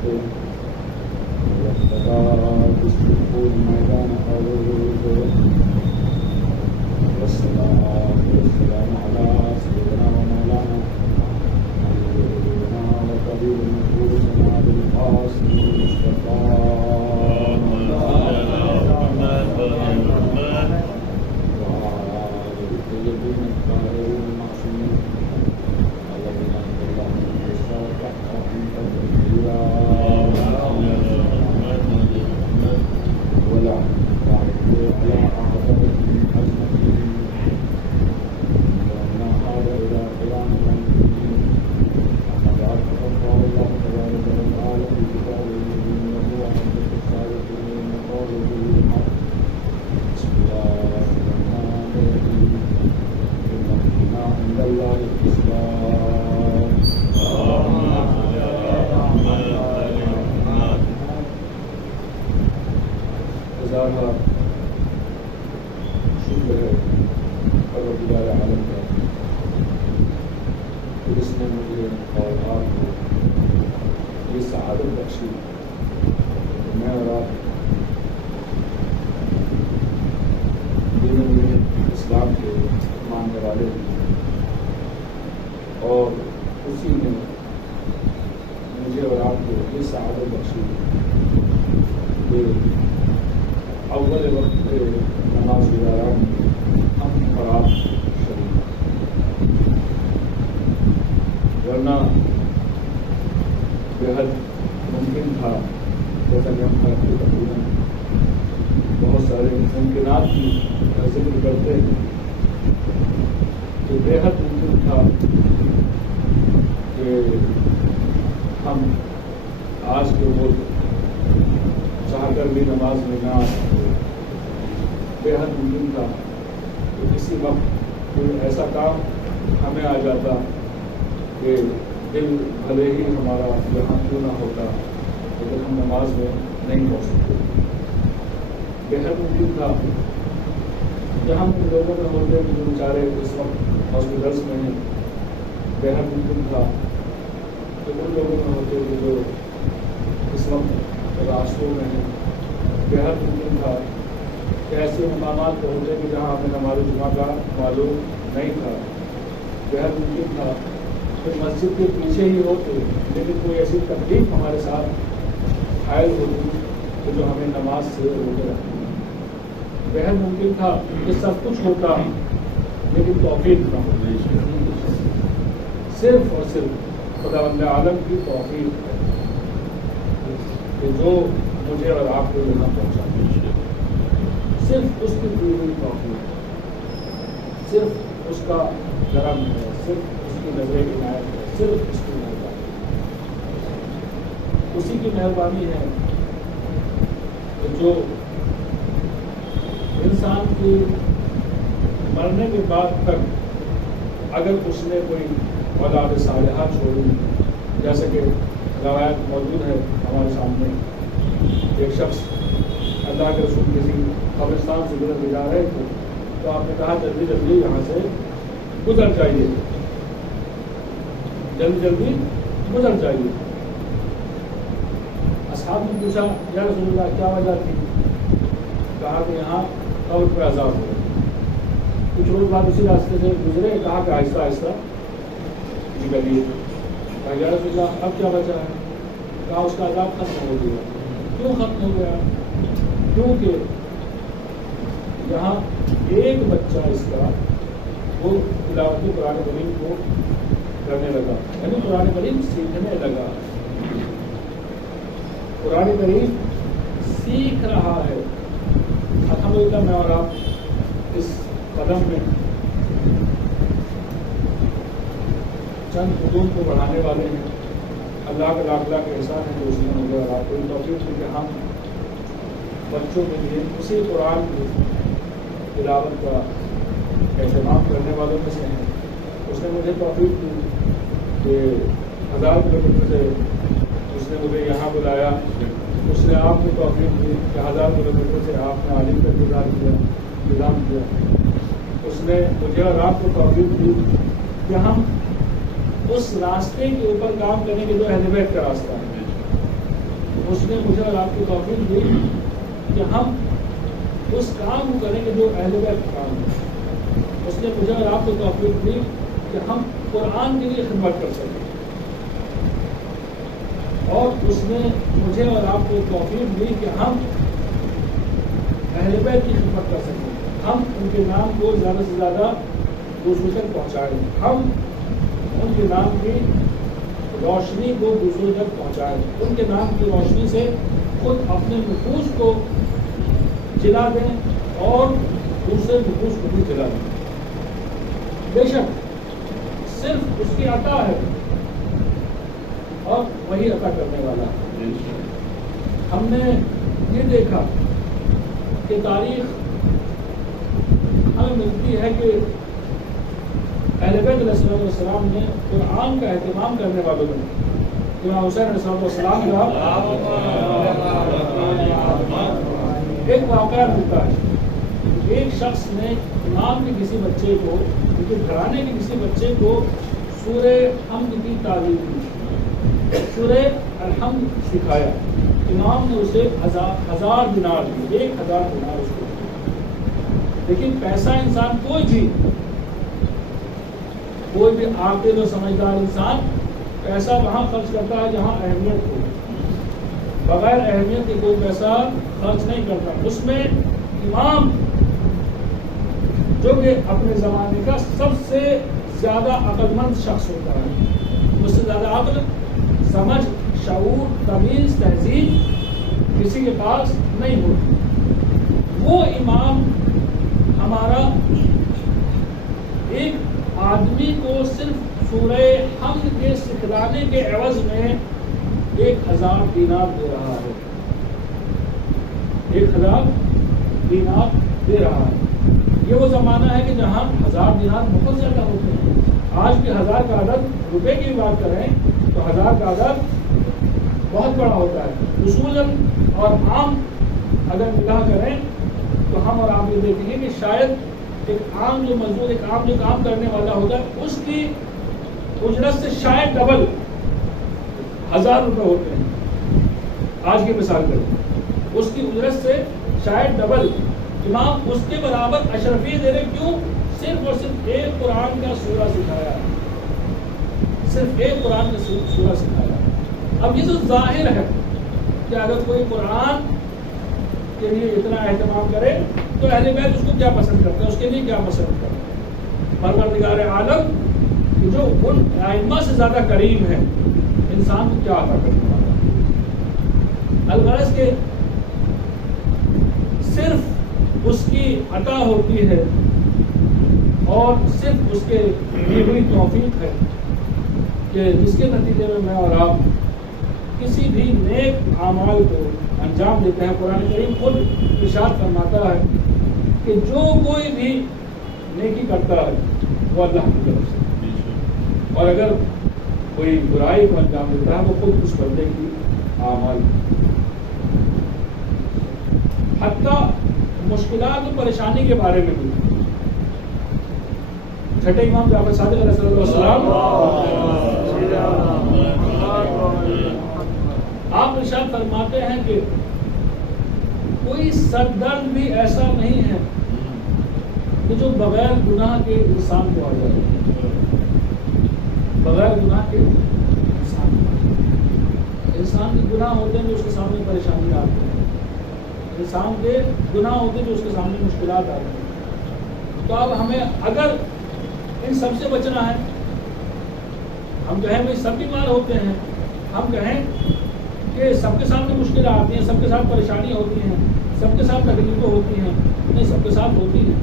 کرتے میدان والسلام على سيدنا ومولانا حبيبنا وطبيب نفوسنا بالقاسم المصطفى وعلى الطيبين الطاهرين المعصومين الذين انزلهم بالصلاه تحتهم تدبيرا ولا على اعظمهم ازمتهم ومن هذا الى قيام يوم الدين اما بعد فقد قال الله تبارك وتعالى في كتابه وهو اصدق الصادقين وقوله الحق بسم الله الرحمن الرحيم ان الدين عند الله الاسلام ہزارہ شکر ہے پروردگار عالم کا کہ اس نے مجھے اور آپ کو یہ سعادت بخشی کہ میں اور آپ دین اسلام کے ماننے والے ہیں اور اسی نے مجھے اور آپ کو یہ سعادت بخشی کہ اول وقت پہ نماز گزارا ہم اور آپ شریک ورنہ بےحد ممکن تھا جیسا کہ ہم تقریباً بہت سارے ممکنات کی ذکر کرتے ہیں کہ بےحد ممکن تھا کہ ہم آج کے وقت چاہ کر بھی نماز میں نہ آ سکتے بےحد ممکن تھا کہ کسی وقت کوئی ایسا کام ہمیں آ جاتا کہ دل بھلے ہی ہمارا یہاں کیوں نہ ہوتا لیکن ہم نماز میں نہیں پہنچ سکتے بےحد ممکن تھا کہ ہم ان لوگوں میں ہوتے ہیں جو بیچارے اس وقت ہاسپٹلس میں ہیں بےحد ممکن تھا کہ ان لوگوں میں ہوتے ہیں جو اس وقت راستوں میں ہیں بےحد ممکن تھا کہ ایسے مقامات پہ ہوتے کہ جہاں ہمیں ہمارے جمعہ کا معلوم نہیں تھا بےحد ممکن تھا کہ مسجد کے پیچھے ہی ہوتے لیکن کوئی ایسی تکلیف ہمارے ساتھ حائل ہوتی کہ جو ہمیں نماز سے روکے رکھتی بےحد ممکن تھا کہ سب کچھ ہوتا لیکن توفیق نہ ہوتی صرف اور صرف خداوند عالم کی توفیق ہے کہ جو مجھے اور آپ کو یہاں پہنچا صرف اس کی دی ہوئی توفیق صرف اس کا کرم ہے صرف اس کی نظر عنایت ہے صرف اس کی مہربانی اسی کی مہربانی ہے کہ جو انسان کی مرنے کے بعد تک اگر اس نے کوئی اولاد صالحہ چھوڑی جیسے کہ روایت موجود ہے ہمارے سامنے ایک شخص اللہ کے رسول کسی قبرستان سے گزر کے جا رہے تھے تو آپ نے کہا جلدی جلدی یہاں سے گزر جائیے جلدی جلدی گزر جائیے اصحاب نے پوچھا یا رسول اللہ کیا وجہ تھی کہا کہ یہاں قبر پہ عذاب ہو کچھ لوگ بعد اسی راستے سے گزرے کہا کہ آہستہ آہستہ نکلیے یا رسول اللہ اب کیا بچا ہے کہا اس کا عذاب ختم ہو گیا کیوں ختم ہو گیا کیونکہ یہاں ایک بچہ اس کا وہ تلاوت قرآن کریم کو کرنے لگا یعنی قرآن کریم سیکھنے لگا قرآن کریم سیکھ رہا ہے الحمدللہ میں اور آپ اس قدم میں چند علوم کو بڑھانے والے ہیں اللہ کا لاکھ لاکھ احسان ہے جو اس نے مجھے اور آپ کو توفیق دی کہ ہم بچوں کے لیے اسی قرآن کی تلاوت کا اہتمام کرنے والوں میں سے ہیں اس نے مجھے توفیق دی کہ 1000 کلومیٹر سے اس نے مجھے یہاں بلایا اس نے آپ کو توفیق دی کہ 1000 کلومیٹر سے آپ نے عالم کا انتظام کیا اس نے مجھے اور آپ کو توفیق دی کہ ہم اس راستے کے اوپر کام کرنے کے جو اہل بیت کا راستہ ہے اس نے مجھے اور آپ کو توفیق دی کہ ہم اس کام کو کریں کہ جو اہل بیت کا کام ہے. اس نے مجھے اور آپ کو توفیق دی کہ ہم قرآن کے لیے خدمت کر سکیں, اور اس نے مجھے اور آپ کو توفیق دی کہ ہم اہل بیت کی خدمت کر سکیں, ہم ان کے نام کو زیادہ سے زیادہ دوسروں تک پہنچائیں, ہم ان کے نام کی روشنی کو دوسروں تک پہنچائیں, ان کے نام کی روشنی سے خود اپنے نفوس کو جلا دیں اور دوسرے نفوس کو بھی جلا دیں. بے شک صرف اس کی عطا ہے اور وہی عطا کرنے والا ہے. ہم نے یہ دیکھا کہ تاریخ ہمیں ملتی ہے کہ اہل بیت علیہ السلام نے قرآن کا اہتمام کرنے والوں میں امام حسین علیہ السلام کا ایک واقعہ ملتا ہے. ایک شخص نے امام کے کسی بچے کو, ان کے گھرانے کے کسی بچے کو سورہ حمد کی تعلیم دی, سورہ الحمد سکھایا. امام نے اسے 1000 دینار دی, 1000 دینار اس کو. لیکن پیسہ انسان کوئی بھی عاقل و سمجھدار انسان پیسہ وہاں خرچ کرتا ہے جہاں اہمیت ہو, بغیر اہمیت کے کوئی پیسہ خرچ نہیں کرتا. اس میں امام جو کہ اپنے زمانے کا سب سے زیادہ عقل مند شخص ہوتا ہے, اس سے زیادہ عقل, سمجھ, شعور, تمیز, تہذیب کسی کے پاس نہیں ہوتی. وہ امام ہمارا ایک آدمی کو صرف سورہ حمد کے سکھلانے کے عوض میں 1000 دینار دے رہا ہے, 1000 دینار دے رہا ہے. یہ وہ زمانہ ہے کہ جہاں 1000 دینار بہت زیادہ ہوتے ہیں. آج بھی 1000 کا عدد, روپے کی بات کریں تو 1000 کا عدد بہت بڑا ہوتا ہے. اصولاً اور عام اگر نگاہ کریں تو ہم اور آپ یہ دیکھیں گے کہ شاید ایک عام جو مزدور, ایک عام جو کام کرنے والا ہوتا ہے, اس کی اجرت سے شاید ڈبل 1000 روپے ہوتے ہیں. آج کی مثال کریں, اس کی اجرت سے شاید ڈبل. امام اس کے برابر اشرفی دے رہے, کیوں؟ صرف اور صرف ایک قرآن کا سورہ سکھایا, صرف ایک قرآن کا سورہ سکھایا. اب یہ تو ظاہر ہے کہ اگر کوئی قرآن کے لیے اتنا اہتمام کرے تو اہل بیت اس کو کیا پسند کرتے ہیں, اس کے لیے کیا پسند کرتے ہیں. پروردگار عالم جو ان ائمہ سے زیادہ کریم ہے, انسان کو کیا عطا کرنے والا ہے. الغرض کہ صرف اس کی عطا ہوتی ہے اور صرف اس کے دی ہوئی توفیق ہے کہ جس کے نتیجے میں میں اور آپ کسی بھی نیک اعمال کو انجام دیتے ہیں. قرآن کریم خود ارشاد فرماتا ہے کہ جو کوئی بھی نیکی کرتا ہے وہ اللہ کی طرف سے, اور اگر کوئی برائی کو انجام دیتا ہے وہ خود اس بندے کی اعمال. حتیٰ مشکلات و پریشانی کے بارے میں بھی چھٹے امام جعفر صادق علیہ السلام آپ ارشاد فرماتے ہیں کہ کوئی سردرد بھی ایسا نہیں ہے کہ جو بغیر گناہ کے انسان کو آ جائے, بغیر گناہ کے انسان کے گناہ ہوتے ہیں جو اس کے سامنے پریشانی آتی ہیں, انسان کے گناہ ہوتے ہیں جو اس کے سامنے مشکلات آتی ہیں. تو اب ہمیں اگر ان سب سے بچنا ہے, ہم کہیں بھائی سب بیمار ہوتے ہیں, ہم کہیں کہ سب کے سامنے مشکلیں آتی ہیں, سب کے ساتھ پریشانی ہوتی ہیں, سب کے ساتھ تکلیفیں ہوتی ہیں, نہیں سب کے ساتھ ہوتی ہیں,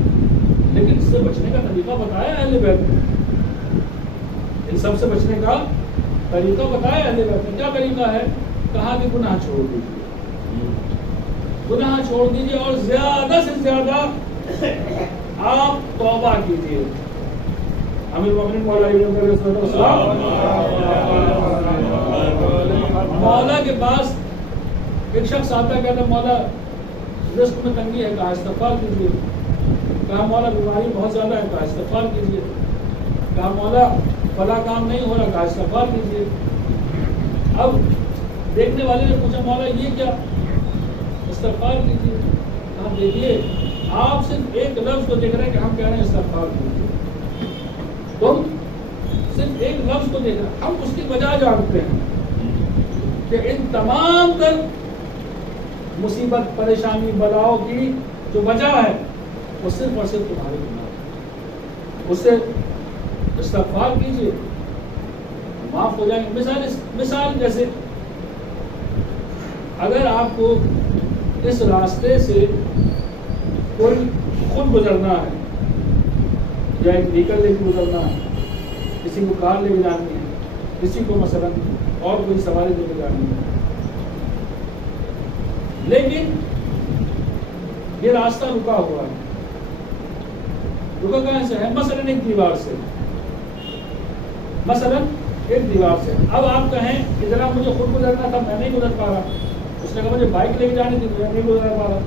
لیکن اس سے بچنے کا طریقہ بتایا اہل بیت نے. ان سب سے بچنے کا طریقہ بتایا اہل بیت نے. کیا طریقہ ہے؟ کہا کہ گناہ چھوڑ دیجیے, گناہ چھوڑ دیجیے اور زیادہ سے زیادہ آپ توبہ کیجیے. امیر المومنین مولا علی السلام مولا کے پاس ایک شخص آتا ہے, کہتا مولا رزق میں تنگی ہے, کہا استغفار کیجیے. کہا مولا بیماری بہت زیادہ ہے, کہا استغفار کیجیے. کہا مولا فلاں کام نہیں ہو رہا, کہا استغفار کیجیے. اب دیکھنے والے نے پوچھا مولا یہ کیا؟ استغفار کیجیے. آپ دیکھیے آپ صرف ایک لفظ کو دیکھ رہے ہیں کہ ہم کہہ رہے ہیں استغفار کیجیے. تم صرف ایک لفظ کو دیکھ رہے ہیں, ہم اس کی وجہ جانتے ہیں کہ ان تمام تر مصیبت پریشانی بلاؤں کی جو وجہ ہے وہ صرف اور صرف تمہارے گناہ ہے. اس سے استغفار کیجیے, معاف ہو جائیں گے. مثال جیسے اگر آپ کو اس راستے سے کوئی خود گزرنا ہے یا ایک وہیکل لے کے گزرنا ہے, کسی کو کار لے کے جانی ہے, کسی کو مثلا اور کوئی سواری لے کے جانی ہے, لیکن یہ راستہ رکا ہوا ہے. رکا کہاں سے ہے؟ مثلا ایک دیوار سے. مثلا ایک دیوار سے. اب آپ کہیں کہ جناب مجھے خود گزرنا تھا, میں نہیں گزر پا رہا. اس نے کہا مجھے بائک لے کے جانی تھی, میں نہیں گزر پا رہا.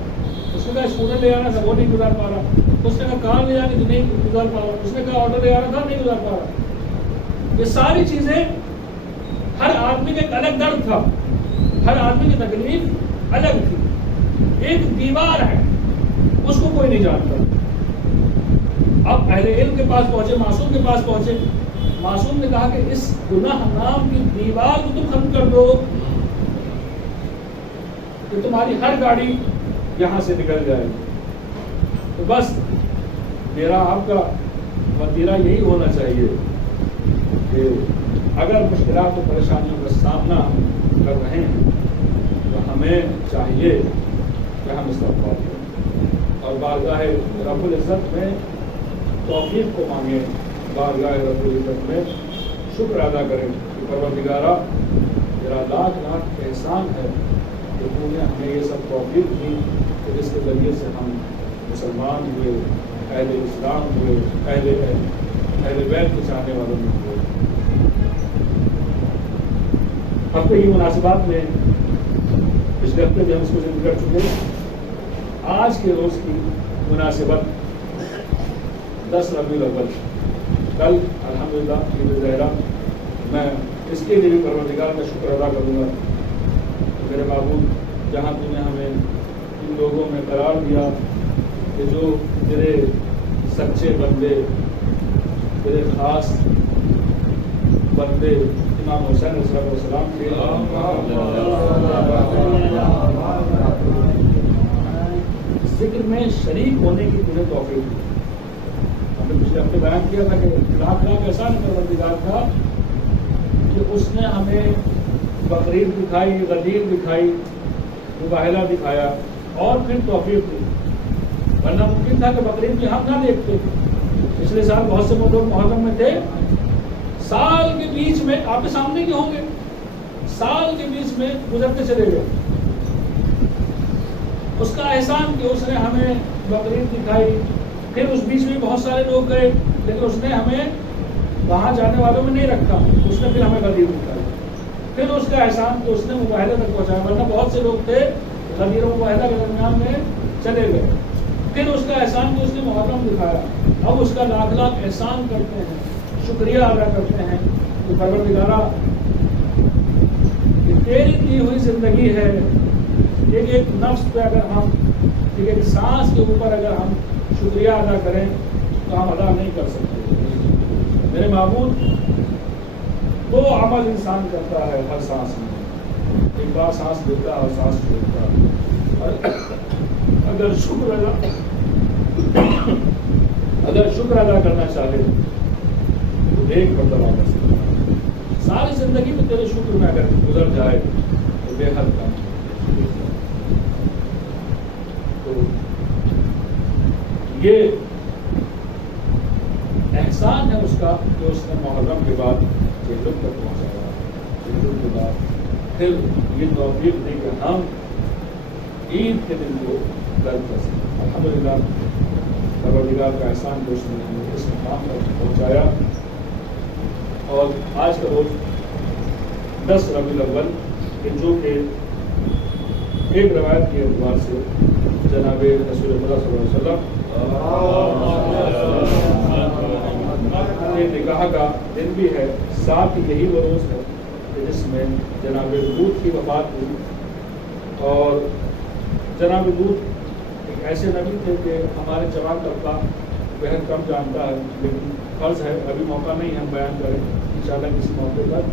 اس نے کہا اسکوٹر لے آنا تھا, وہ نہیں گزار پا رہا. اس نے کہا کار لے جانی تھی, نہیں گزار پا رہا. اس نے کہا آٹو لے آنا تھا, نہیں گزار پا رہا. یہ ساری چیزیں ہر آدمی کا ایک الگ درد تھا, ہر آدمی کی تکلیف الگ تھی. ایک دیوار ہے, اس کو کوئی نہیں جانتا. اب اہل علم کے پاس پہنچے, معصوم کے پاس پہنچے. معصوم نے کہا کہ اس گناہ نام کی دیوار کو تم ختم کر دو کہ تمہاری ہر گاڑی یہاں سے نکل جائے. تو بس میرا آپ کا وتیرہ یہی ہونا چاہیے کہ اگر مشکلات و پریشانیوں کا سامنا کر رہے ہیں تو ہمیں چاہیے کہ ہم استغفار کریں اور بارگاہ رب العزت میں توفیق کو مانگیں, بارگاہ رب العزت میں شکر ادا کریں کہ پروردگارا میرا لاکھ لاکھ احسان ہے کہ تو نے ہمیں یہ سب توفیق دی کہ جس کے ذریعے سے ہم مسلمان ہوئے, اہل اسلام ہوئے, اہل بیت کے چاہنے والوں میں ہوئے. ہفتے کی مناسبات میں پچھلے ہفتے بھی ہم اس کو ذکر کر چکے. آج کے روز کی مناسبت 10 ربیع الاول, کل الحمدللہ عید ظہرہ. میں اس کے لیے بھی پروردگار کا شکر ادا کروں گا میرے معبود جہاں تو نے ہمیں ان لوگوں میں قرار دیا کہ جو تیرے سچے بندے, تیرے خاص بندے امام حسین علیہ السلام کے ذکر میں شریک ہونے کی تمہیں توفیق دی. ہم نے پچھلے ہفتے بیان کیا تھا کہ لاکھ لاکھ احسان پروردگار کا کہ اس نے ہمیں بقرعید دکھائی, غدیر دکھائی, مباہلہ دکھایا اور پھر توفیق دی. ورنہ ممکن تھا کہ بقرعید بھی ہم نہ دیکھتے. پچھلے سال بہت سے لوگ محرم میں تھے, سال کے بیچ میں آپ کے سامنے کے ہوں گے, سال کے بیچ میں گزرتے چلے گئے. اس کا احسان کہ اس نے ہمیں بقرعید دکھائی, پھر اس بیچ میں بہت سارے لوگ گئے لیکن اس نے ہمیں وہاں جانے والوں میں نہیں رکھا. اس نے پھر ہمیں غدیر دکھائی. پھر اس کا احسان کہ اس نے مباہلہ تک پہنچایا, ورنہ بہت سے لوگ تھے غدیر و مباہلہ کے درمیان میں چلے گئے. پھر اس کا احسان کہ اس نے محرم دکھایا. اب اس کا لاکھ لاکھ احسان کرتے ہیں, شکریہ ادا کرتے ہیں کہ پروردگارا کہ تیری دی ہوئی زندگی ہے, ایک ایک نفس پہ اگر ہم ایک ایک سانس کے اوپر اگر ہم شکریہ ادا کریں تو ہم ادا نہیں کر سکتے. میرے معبود 2 عمل انسان کرتا ہے ہر سانس میں, ایک بار سانس لیتا ہے اور سانس چھوڑتا ہے. اگر شکر ادا کرنا چاہے تو ایک مرتبہ کر سکتا ہے. ساری زندگی میں تیرے شکر میں اگر گزر جائے تو بے حد کام. تو یہ احسان ہے اس کا کہ اس نے محرم کے بعد جہلم تک پہنچایا, جہلم کے بعد پھر یہ توفیق دی کہ ہم عید کے دن کو درد کر سکیں. الحمدللہ پروردگار کا احسان کو اس نے ہمیں اس مقام تک پہنچایا. اور آج کا روز 10 ربیع الاول کہ جو کہ ایک روایت کے اعتبار سے جناب رسول اللہ صلی اللہ علیہ وسلم کے نکاح کا دن بھی ہے, ساتھ ہی یہی وہ روز ہے کہ جس میں جناب لوط کی وفات ہوئی. اور جناب لوط ایک ایسے نبی تھے کہ ہمارے جوان طبقہ بہت کم جانتا ہے، لیکن فرض ہے، ابھی موقع نہیں ہم بیان کریں، انشاءاللہ کسی موقع پر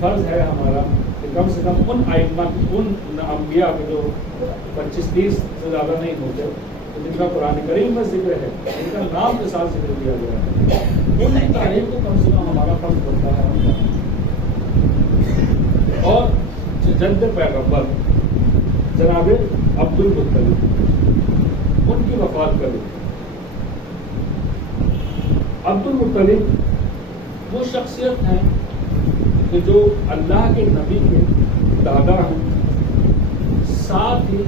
فرض ہے ہمارا کہ کم سے کم ان ائمہ ان انبیاء کے جو 25-30 سے زیادہ نہیں ہوتے جن کا قرآن کریم میں ذکر ہے، جن کا نام کے ساتھ ذکر کیا گیا ہے، ان تاریخ کو کم سے کم ہمارا فرض بنتا ہے. اور جد پیغمبر جناب عبد المطلب ان کی وفات کرے. عبد المطلب وہ شخصیت ہیں کہ جو اللہ کے نبی کے دادا ہیں، ساتھ ہی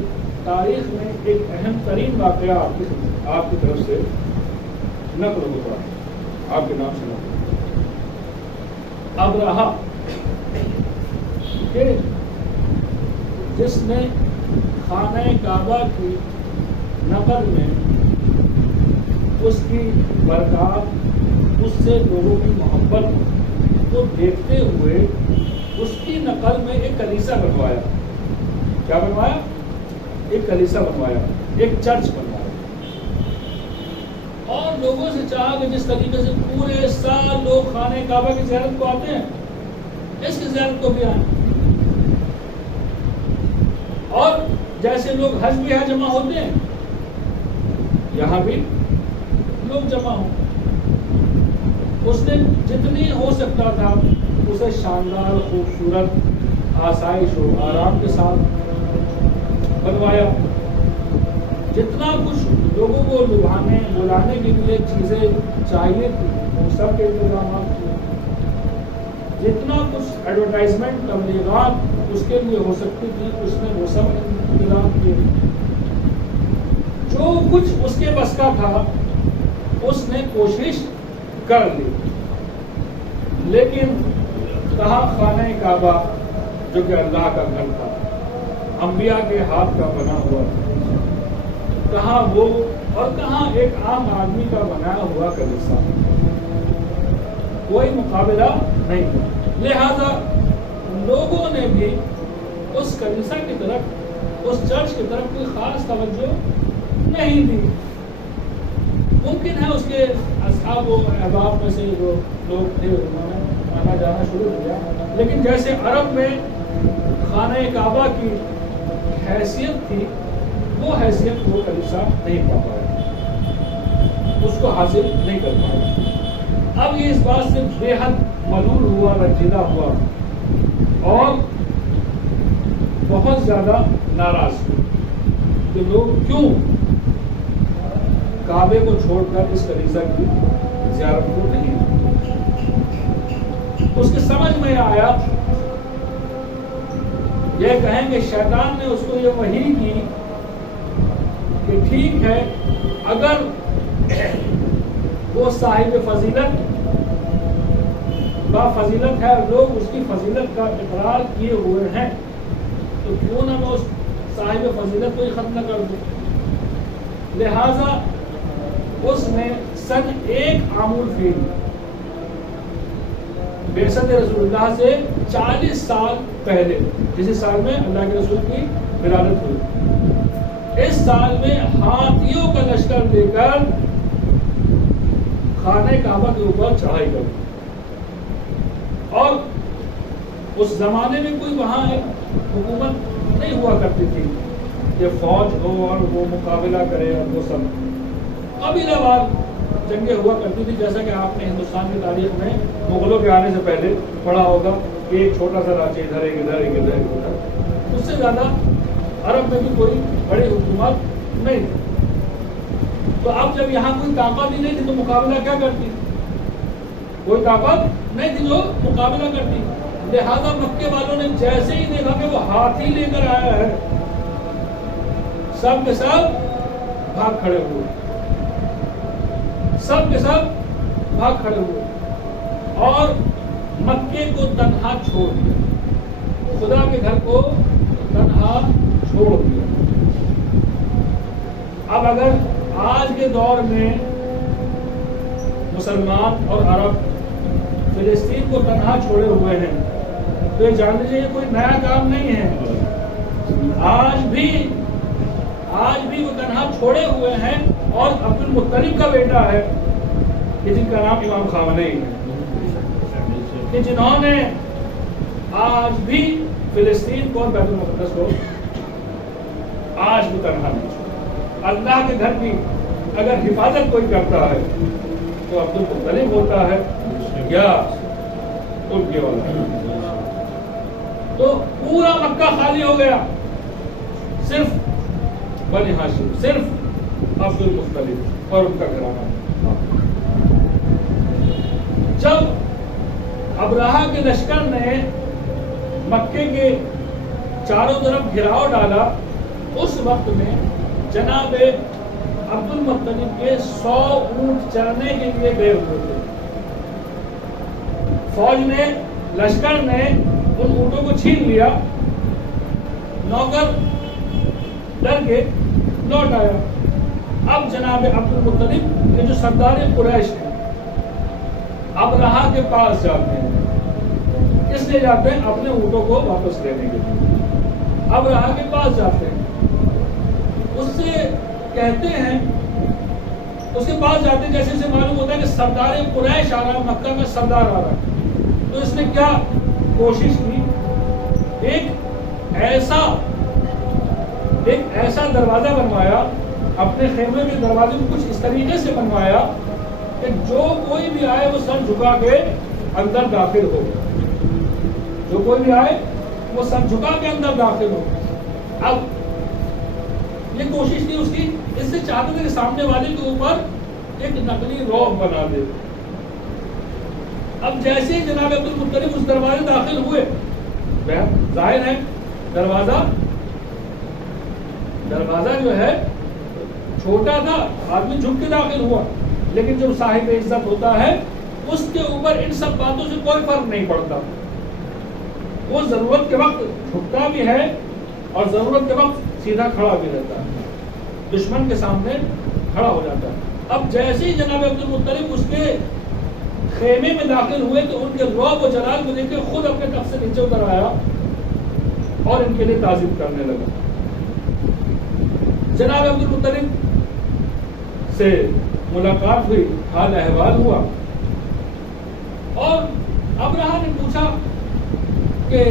تاریخ میں ایک اہم ترین واقعہ آپ کی طرف سے نقل ہوتا ہے، آپ کے نام سے نقل. اب رہا کہ جس نے خانہ کعبہ کی نقل میں اس کی برکات، اس سے لوگوں کی محبت کو دیکھتے ہوئے اس کی نقل میں ایک کلیسا بنوایا. کیا بنوایا؟ ایک کلیسا بنوایا، ایک چرچ بنوایا. اور لوگوں سے چاہا کہ جس طریقے سے پورے سال لوگ خانہ کعبہ کی زیارت کو آتے ہیں، اس کی زیارت کو بھی آئیں. اور جیسے لوگ حج بھی یہاں جمع ہوتے ہیں، یہاں بھی لوگ جمع ہوں. اس نے جتنی ہو سکتا تھا اسے شاندار، خوبصورت، آسائش و آرام کے ساتھ بنوایا. جتنا کچھ لوگوں کو لبھانے بلانے کے لیے چیزیں چاہیے تھی ان سب کے انتظامات کیے. جتنا کچھ ایڈورٹائزمنٹ تبلیغات اس کے لیے ہو سکتی تھی اس نے وہ سب انتظام کیے. جو کچھ اس کے بس کا تھا اس نے کوشش کر لی. لیکن کہاں خانہ کعبہ جو کہ اللہ کا گھر تھا، انبیاء کے ہاتھ کا بنا ہوا، کہاں وہ اور کہاں ایک عام آدمی کا بنایا ہوا کلیسا، کوئی مقابلہ نہیں تھا. لہذا لوگوں نے بھی اس کلیسا کی طرف، اس چرچ کی طرف کوئی خاص توجہ نہیں دی. ممکن ہے اس کے اصحاب و احباب میں سے جو لوگ تھے انہوں نے آنا جانا شروع کیا، لیکن جیسے عرب میں خانہ کعبہ کی حیثیت تھی وہ حیثیت وہ کلیسا نہیں پا پایا، اس کو حاصل نہیں کر پایا. اب یہ اس بات سے بے حد ملول ہوا، رنجیدہ ہوا اور بہت زیادہ ناراض ہوئے کہ لوگ کیوں کعبے کو چھوڑ کر اس کلیسا کی زیارت کو نہیں. اس کے سمجھ میں آیا، یہ کہیں کہ شیطان نے اس کو یہ وحی کی کہ ٹھیک ہے اگر وہ صاحب فضیلت با فضیلت ہے اور لوگ اس کی فضیلت کا اقرار کیے ہوئے ہیں تو کیوں نہ میں اس صاحب فضیلت کو ہی ختم نہ کر دوں. لہذا اس نے سن 1 عام الفیل بعثت رسول اللہ سے 40 سال پہلے، جس سال میں اللہ کے رسول کی ولادت ہوئی، اس سال میں ہاتھیوں کا لشکر لے کر خانہ کعبہ کے اوپر چڑھائی کر. اور اس زمانے میں کوئی وہاں حکومت نہیں ہوا کرتی تھی کہ فوج ہو اور وہ مقابلہ کرے اور وہ سب. قبیلہ وار جنگیں ہوا کرتی تھی، جیسا کہ آپ نے ہندوستان کی تاریخ میں مغلوں کے آنے سے پہلے پڑھا ہوگا کہ ایک چھوٹا سا راجیہ ادھر ایک ادھر ایک ادھر ایک ادھر. اس سے زیادہ عرب میں بھی کوئی بڑی حکومت نہیں تھی. تو اب جب یہاں کوئی طاقت ہی نہیں تھی تو مقابلہ کیا کرتی؟ کوئی طاقت نہیں تھی جو مقابلہ کرتی. لہذا مکے والوں نے جیسے ہی دیکھا کہ وہ ہاتھی لے کر آیا ہے، سب کے سب بھاگ کھڑے ہوئے، سب کے سب بھاگ کھڑے ہوئے اور مکے کو تنہا چھوڑ دیا، خدا کے گھر کو تنہا چھوڑ دیا. اب اگر آج کے دور میں مسلمان اور عرب فلسطین کو تنہا چھوڑے ہوئے ہیں، تو یہ جان لیجیے یہ کوئی نیا کام نہیں ہے. آج بھی وہ تنہا چھوڑے ہوئے ہیں، اور عبد المطلب کا بیٹا ہے کہ جن کا نام امام خامنہ ہے، کہ جنہوں نے آج بھی فلسطین کو اور بیت المقدس کو آج بھی تنہا نہیں چھوڑا. اللہ کے گھر کی اگر حفاظت کوئی کرتا ہے تو عبد المطلب ہوتا ہے یا ان کے والا. تو پورا مکہ خالی ہو گیا، صرف بنی ہاشم، صرف عبد المطلب اور ان کا گھرانہ. جب ابرہہ کے لشکر نے مکے کے چاروں طرف گھیراؤ ڈالا، اس وقت میں جناب عبد المطلب کے 100 اونٹ چرنے کے لیے گئے ہوئے تھے. فوج نے، لشکر نے ان اونٹوں کو چھین لیا. نوکر ڈر کے لوٹ آیا. اب جناب عبد المطلب کے جو سردار قریش ہیں ابرہہ کے پاس جاتے ہیں. اس لیے جاتے ہیں اپنے اونٹوں کو واپس لینے کے لیے. ابرہہ کے پاس جاتے ہیں، اس سے کہتے ہیں، اس کے پاس جاتے ہیں، جیسے معلوم ہوتا ہے کہ سردار قریش آ رہا ہے، مکہ کا سردار آ رہا ہے. تو اس نے کیا کوشش کی، ایک ایسا دروازہ بنوایا، اپنے خیمے کے دروازے کو کچھ اس طریقے سے بنوایا کہ جو کوئی بھی آئے وہ سر جھکا کے اندر داخل ہو. جو کوئی بھی آئے وہ سر جھکا کے اندر داخل ہو. اب یہ کوشش تھی اس کی، اس سے چاہتے تھے کہ سامنے والے کے اوپر ایک نقلی رعب بنا دے. اب جیسے ہی جناب عبد المطلب اس دروازے داخل ہوئے، ظاہر ہے دروازہ جو ہے چھوٹا تھا، آدمی جھک کے داخل ہوا، لیکن جو صاحب عزت ہوتا ہے اس کے اوپر ان سب باتوں سے کوئی فرق نہیں پڑتا. وہ ضرورت کے وقت جھکتا بھی ہے اور ضرورت کے وقت سیدھا کھڑا بھی رہتا ہے، دشمن کے سامنے کھڑا ہو جاتا ہے. اب جیسے ہی جناب عبد المطلب اس کے خیمے میں داخل ہوئے تو ان کے رعب و جلال کو دیکھ کے خود اپنے تخت سے نیچے اتر آیا اور ان کے لیے تعظیم کرنے لگا. جناب عبد المطلب سے ملاقات ہوئی، حال احوال ہوا، اور ابرہہ نے پوچھا کہ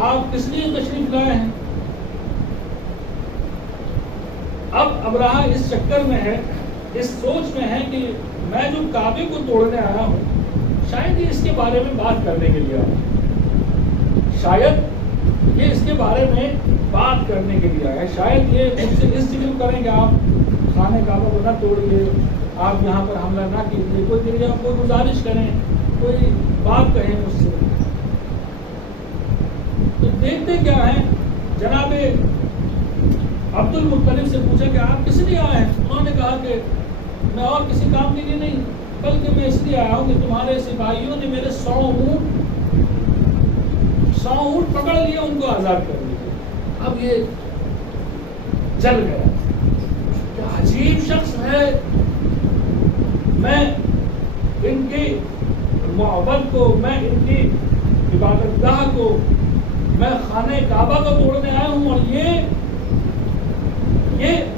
آپ کس لیے تشریف لائے ہیں. اب ابرہہ اس چکر میں ہے، اس سوچ میں ہے کہ میں جو کعبے کو توڑنے آیا ہوں، شاید یہ اس کے بارے میں بات کرنے کے لیے آیا، شاید یہ اس کے بارے میں بات کرنے کے لیے آیا، شاید یہ مجھ سے اس ذکر کریں کہ آپ خانہ کعبہ کو نہ توڑیے، آپ یہاں پر حملہ نہ کیجیے، کوئی گزارش کریں، کوئی بات کہیں مجھ سے. تو دیکھتے کیا ہیں، جناب عبد المطلب سے پوچھا کہ آپ کس لیے آئے ہیں. انہوں نے کہا کہ میں اور کسی کام کے لیے نہیں، بلکہ میں اس لیے آیا ہوں کہ تمہارے سپاہیوں نے میرے 100 اونٹ پکڑ لیے، ان کو آزاد کر دیا. اب یہ جل گیا کہ عجیب شخص ہے، میں ان کی محبت کو، میں ان کی عبادت گاہ کو، میں خانہ کعبہ کو توڑنے آیا ہوں، اور یہ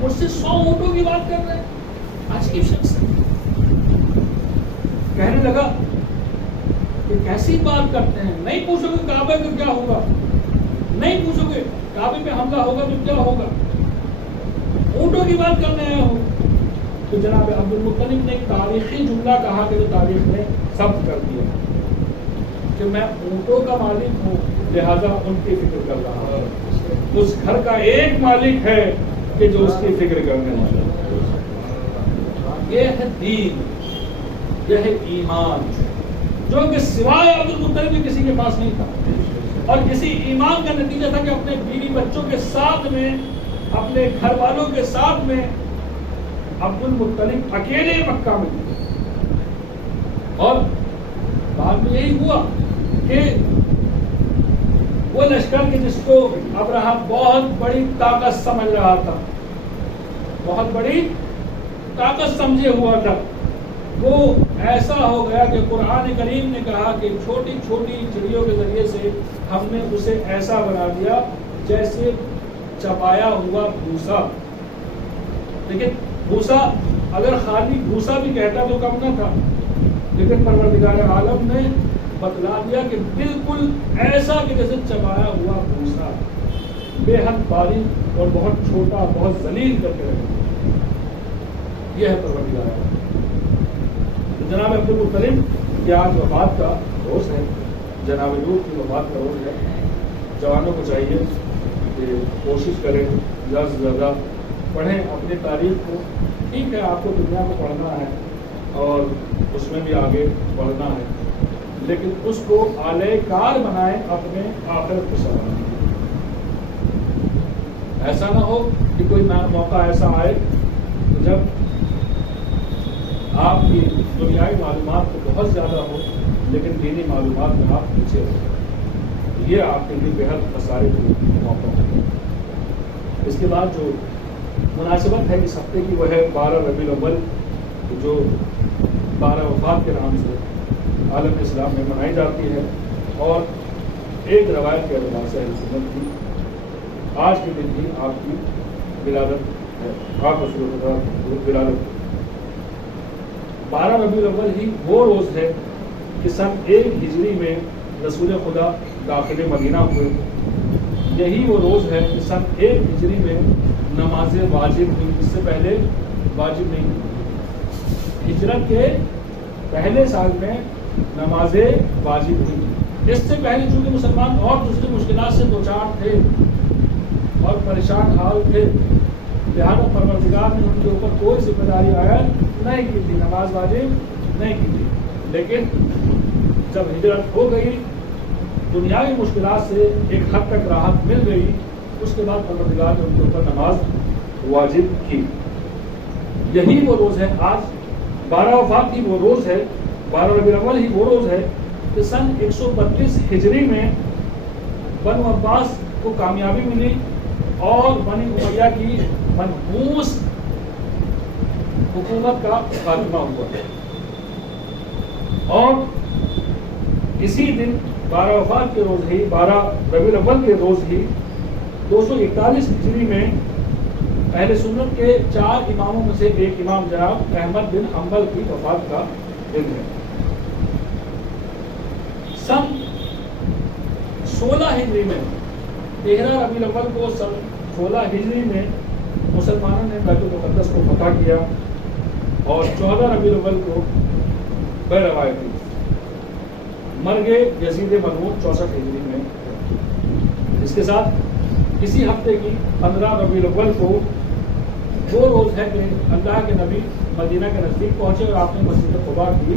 مجھ سے 100 اونٹوں کی بات کر رہے ہیں. عجیب شخص ہے. کہنے لگا کہ کیسی بات کرتے ہیں، نہیں پوچھو گے کعبے کو کیا ہوگا، نہیں پوچھو گے کعبے پہ حملہ ہوگا تو کیا ہوگا، اونٹوں کی بات کرنے آئے ہو. تو جناب عبد المطلب نے ایک تاریخی جملہ کہا کہ جو تاریخ نے ثبت کر دیا کہ میں اونٹوں کا مالک ہوں، لہذا ان کی فکر کر رہا ہوں. اس گھر کا ایک مالک ہے کہ جو اس کی فکر کرنے والا. یہ ہے دین، یہ ہے ایمان، جو کہ سوائے عبد المطلب کے کسی کے پاس نہیں تھا. اور کسی ایمان کا نتیجہ تھا کہ اپنے بیوی بچوں کے ساتھ میں، اپنے گھر والوں کے ساتھ میں عبد المطلب اکیلے مکہ میں تھے. اور بعد میں یہی ہوا کہ وہ لشکر کے جس کو ابرہہ بہت بڑی طاقت سمجھ رہا تھا، بہت بڑی طاقت سمجھے ہوا تھا، وہ ایسا ہو گیا کہ قرآن کریم نے کہا کہ چھوٹی چھوٹی چڑیوں کے ذریعے سے ہم نے اسے ایسا بنا دیا جیسے چبایا ہوا بھوسا. لیکن بھوسا اگر خالی بھوسا بھی کہتا تو کم نہ تھا، لیکن پروردگار عالم نے بتلا دیا کہ بالکل ایسا کہ جیسے چبایا ہوا بھوسا، بے حد باریک اور بہت چھوٹا، بہت ذلیل کر کے رکھا. یہ ہے پروردگار عالم. جناب عبد المطلب کی آج وفات کا روز ہے، جناب نوح کی وفات کا روز ہے. جوانوں کو چاہیے کہ کوشش کریں زیادہ سے زیادہ پڑھیں اپنی تاریخ کو. ٹھیک ہے آپ کو دنیا کو پڑھنا ہے اور اس میں بھی آگے بڑھنا ہے، لیکن اس کو اعلی کار بنائیں اپنے آخرت کو سنوارنے. ایسا نہ ہو کہ کوئی موقع ایسا آئے کہ جب آپ کی دنیائی معلومات تو بہت زیادہ ہو لیکن دینی معلومات میں آپ پیچھے ہو. یہ آپ کے لیے بے حد خسارے کا موقع ہے. اس کے بعد جو مناسبت ہے اس ہفتے کی وہ ہے 12 ربیع الاول، جو 12 وفات کے نام سے عالم اسلام میں منائی جاتی ہے. اور ایک روایت کے اعتبار سے اہل سنت کی آج کے دن ہی آپ کی ولادت ہے، آپ رسول اللہ کی ولادت. 12 ربیع الاول ہی وہ روز ہے کہ سن 1 ہجری میں رسول خدا داخل مدینہ ہوئے. یہی وہ روز ہے کہ سن 1 ہجری میں نماز واجب ہوئی. اس سے پہلے واجب نہیں ہوئی. ہجرت کے پہلے سال میں نماز واجب ہوئی. اس سے پہلے چونکہ مسلمان اور دوسری مشکلات سے دوچار تھے اور پریشان حال تھے، لہٰذا پروردگار نے ان کے اوپر کوئی ذمہ داری عائد نہیں کی تھی، نماز واجب نہیں کی تھی. لیکن جب ہجرت ہو گئی، دنیاوی مشکلات سے ایک حد تک راحت مل گئی، اس کے بعد پروردگار نے ان کے اوپر نماز واجب کی. یہی وہ روز ہے آج 12 وفات کی وہ روز ہے، 12 ربیع الاول ہی وہ روز ہے کہ سن 132 ہجری میں بنو عباس کو کامیابی ملی اور بنی امیہ کی منحوس حکومت کا خاتمہ ہوا. اور اسی دن 12 وفات کے روز ہی 12 ربیع الاول کے روز ہی 241 ہجری میں اہل سنت کے 4 اماموں میں سے ایک امام جناب احمد بن حنبل کی وفات کا دن ہے. سن 16 ہجری میں 13 ربیع الاول کو سن 16 ہجری میں مسلمانوں نے بیت المقدس کو فتح کیا اور 14 ربیع الاول کو بے روایتی مرگ یزید ملعون 64 ہجری میں. اس کے ساتھ اسی ہفتے کی 15 ربیع الاول کو وہ روز ہے کہ اللہ کے نبی مدینہ کے نزدیک پہنچے اور آپ نے مسجد قباء کی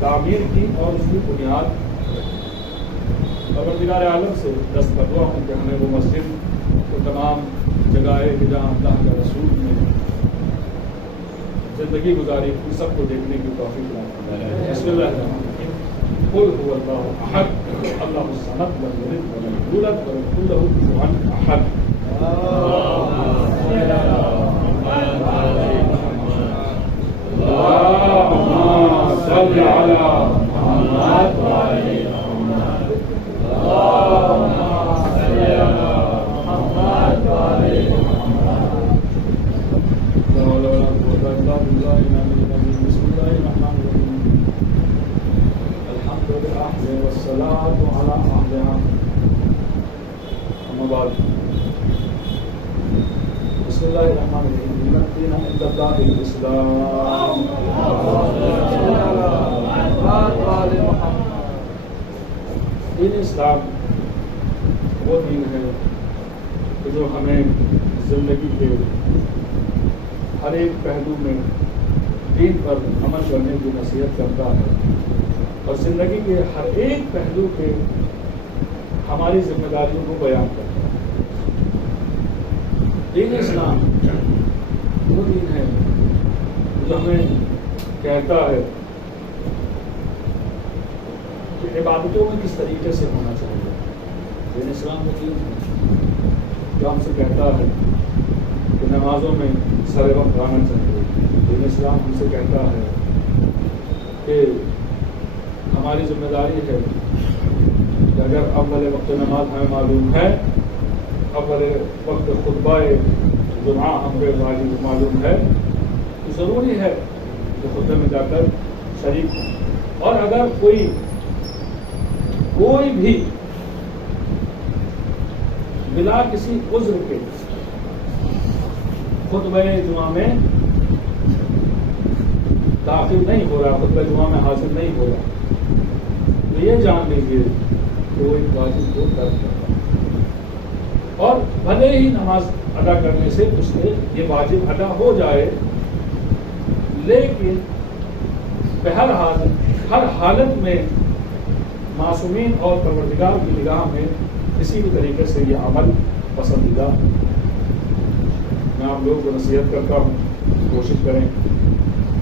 تعمیر کی اور اس کی بنیاد. پروردگار عالم سے دستبردعا ہوں کہ ہمیں وہ مسجد کو تمام جگہیں کہ جہاں اللہ کا رسول نے زندگی گزاری ان سب کو دیکھنے کی توفیق عطا فرمائے. بسم اللہ الرحمن الرحیم. قل هو اللہ احد اللہ الصمد لم یلد ولم یولد ولم یکن له کفوا احد. اللهم صل على محمد وعلى محمد. اللهم صل على محمد وعلى محمد. لا حول ولا قوة إلا بالله العلي العظيم. بسم الله الرحمن الرحيم. الحمد لله والصلاة على أهلها. أما بعد. بسم الله الرحمن الرحيم. إن الدين عند الله الإسلام. دین اسلام وہ دین ہے کہ جو ہمیں زندگی کے ہر ایک پہلو میں دین پر عمل کرنے کی نصیحت کرتا ہے اور زندگی کے ہر ایک پہلو پہ ہماری ذمہ داریوں کو بیان کرتا ہے. دین اسلام وہ دین ہے جو ہمیں کہتا ہے کہ عبادتوں میں کس طریقے سے ہونا چاہیے. دین اسلام وہ دین ہے جو ہم سے کہتا ہے کہ نمازوں میں سر وقت آنا چاہیے. دین اسلام ہم سے کہتا ہے کہ ہماری ذمہ داری ہے کہ اگر اول وقت نماز ہمیں معلوم ہے، اول وقت خطبہ جمعہ ہمیں معلوم ہے، تو ضروری ہے کہ خطبے میں جا کر شریک ہوں۔ اور اگر کوئی بھی بلا کسی عذر کے خطبہ جمعہ میں داخل نہیں ہو رہا، خطبہ جمعہ میں حاضر نہیں ہو رہا، تو یہ جان لیجیے کہ وہ ایک واجب کو ترک کر رہا ہے، اور بھلے ہی نماز ادا کرنے سے اس سے یہ واجب ادا ہو جائے، لیکن بہرحال ہر حالت میں معصومین اور پروردگار کی نگاہ میں کسی بھی طریقے سے یہ عمل پسندیدہ۔ میں آپ لوگوں کو نصیحت کرتا ہوں، کوشش کریں،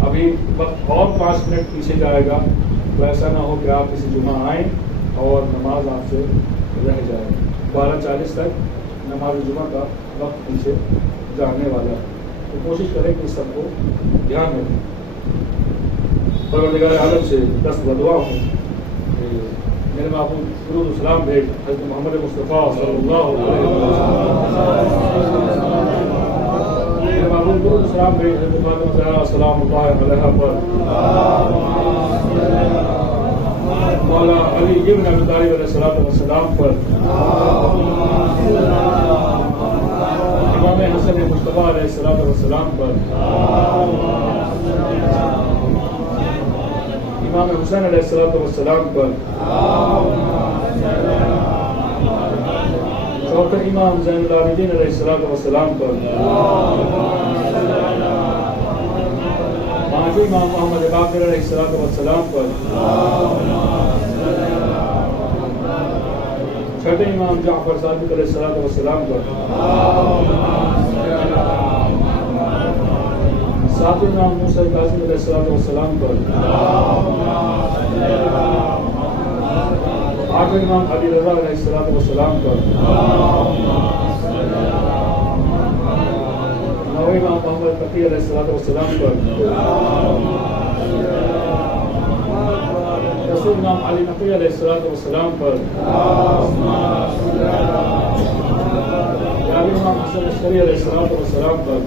ابھی وقت اور 5 منٹ پیچھے جائے گا، تو ایسا نہ ہو کہ آپ کسی جمعہ آئیں اور نماز آپ سے رہ جائے۔ 12:40 تک نماز جمعہ کا وقت پیچھے جانے والا ہے، تو کوشش کریں کہ اس سب کو دھیان رکھیں۔ پروردگار عالم سے دست بدعا ہوں کہ میرے محبوب درود و سلام بھیج حضرت محمد مصطفیٰ صلی اللہ علیہ وسلم، میرے محبوب درود و سلام بھیج حضرت فاطمہ زہرا سلام اللہ علیہا پر، مولا علی ابن ابی طالب علیہ السلام پر، امام حسن مصطفیٰ علیہ السلام پر، امام حسین علیہ السلام پر، چوتھے امام زین العابدین علیہ السلام پر، پانچویں امام محمد باقر علیہ السلام پر، چھٹے امام جعفر صادق علیہ السلام پر، ساتویں امام موسیٰ کاظم علیہ السلام پر، آٹھویں امام علی رضا علیہ السلام پر، نویں امام محمد تقی علیہ السلام پر، دسویں امام علی نقی علیہ السلام پر، گیارہویں امام حسن عسکری علیہ السلام پر،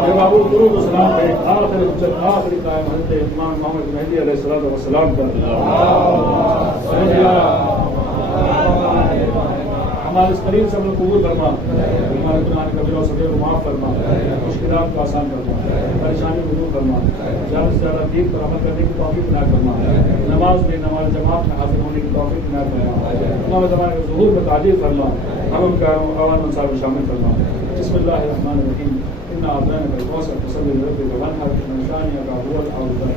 میرے محبوب درود و سلام ہے آخری حجت آخری قائم حضرت امام محمد مہدی علیہ السلام پر۔ ہمارے اس قریب سے ہم قبول فرما، ہمارے گناہ کبیرہ و صغیر کو معاف فرما، مشکلات کو آسان فرما، پریشانی کو دور فرما، زیادہ سے زیادہ دین پر عمل کرنے کی توفیق عنایت فرما، نماز میں نماز جماعت میں حاضر ہونے کی توفیق عنایت فرما، امام زمانے کے ظہور میں تعجیل فرما، ہم ان کا عوام انصار میں شامل فرما۔ بسم اللہ الرحمن الرحیم، انا اعطیناک الکوثر فصلی لربک وانحر، ان شانئک هو الابتر۔